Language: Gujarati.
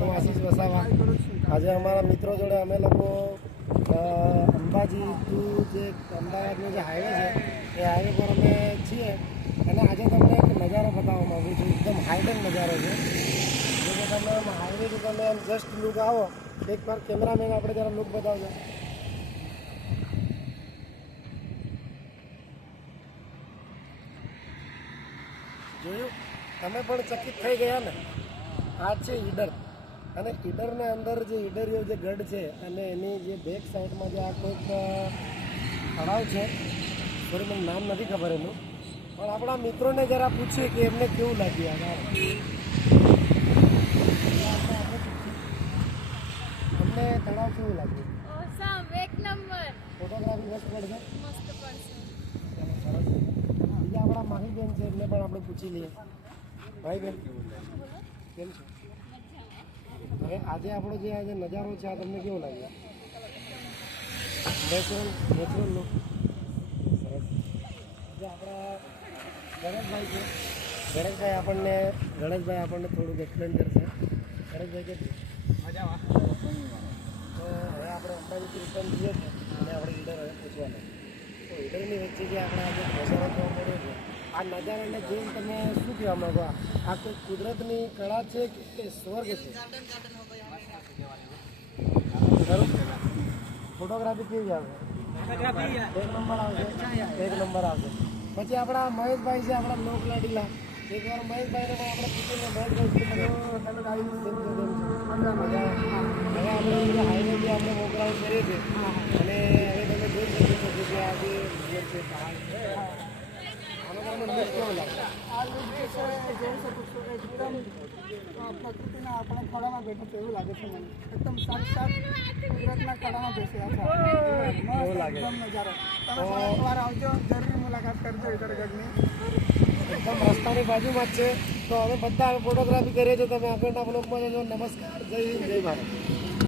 હું આશીષ વસાવા. આજે અમારા મિત્રો જોડે અમે લોકો અંબાજી ટુ જે અમદાવાદનો જે હાઈવે છે એ હાઈવે પર અમે છીએ અને આજે તમને એક નજારો બતાવવા માગું છું. એકદમ હાઈટેક નજારો છે. જો કે તમે હાઈવેથી તમે આમ જસ્ટ લુક આવો, એકવાર કેમેરામેન આપણે જરા લુક બતાવજો. જોયું? તમે પણ ચકિત થઈ ગયા ને? આ છે ઈડર અને ઈડરના અંદર જે ઈડરીયો જે ગઢ છે અને એની જે બેક સાઈડમાં જે આ કોઈક તળાવ છે, થોડી મને નામ નથી ખબર એનું, પણ આપણા મિત્રોને જરા પૂછીએ કે એમને કેવું લાગ્યું. અમને તળાવ કેવું લાગ્યું? એક નંબર. ફોટોગ્રાફી મસ્ત પડશે. મસ્ત પડશે. સરસ. બીજા આપણા માહીબેન છે એમને પણ આપણે પૂછી લઈએ. ભાઈબેન કેમ છે? હવે આજે આપણો જે આજે નજારો છે આ તમને કેવો લાગ્યો? Natural look. સરસ. જે આપણા ગણેશભાઈ છે, ગણેશભાઈ આપણને થોડુંક એક્સપ્લેન કરશે. ગણેશભાઈ કેટલું મજામાં? તો હવે આપણે અંબાજીથી રિટર્ન જઈએ છીએ અને આપણે ઈડર હવે પૂછવાના. તો ઈડરની વચ્ચે જે આપણે આજે નજારો જોવા મળ્યો છે, આ નજારાને જોઈને તમે શું કહેવા માંગો? આ કોઈ કુદરતની કળા છે કે સ્વર્ગ છે? ફોટોગ્રાફી કેવી આવે? એક નંબર આવશે. પછી આપણા મહેશભાઈ છે, આપણા લોક લાડીલા. એકવાર મહેશભાઈને પણ આપણે પૂછીને મહેશભાઈ હવે આપણે જે હાઈવે જે આપણે મોકલાવ કરીએ છીએ અને હવે તમે જોઈ શકો છો કે આ જે છે પહાડ આનો તમને લુક કેવો લાગે? આ લુક જે છે એ જોઈ શકું છું એકદમ પ્રકૃતિના આપણા ખડામાં બેઠું છે એવું લાગે છે મને. એકદમ સાક્ષાત કુદરતના ખડામાં બેસ્યા છે. એવું લાગે એકદમ નજારો. તમે પણ એકવાર આવજો, જરૂરી મુલાકાત કરજો ઈડરગઢની. એકદમ રસ્તાની બાજુમાં જ છે. તો હવે બધા ફોટોગ્રાફી કરીએ છીએ. તમે આગળના બ્લોગમાં જજો. નમસ્કાર, જય હિન્દ, જય ભારત.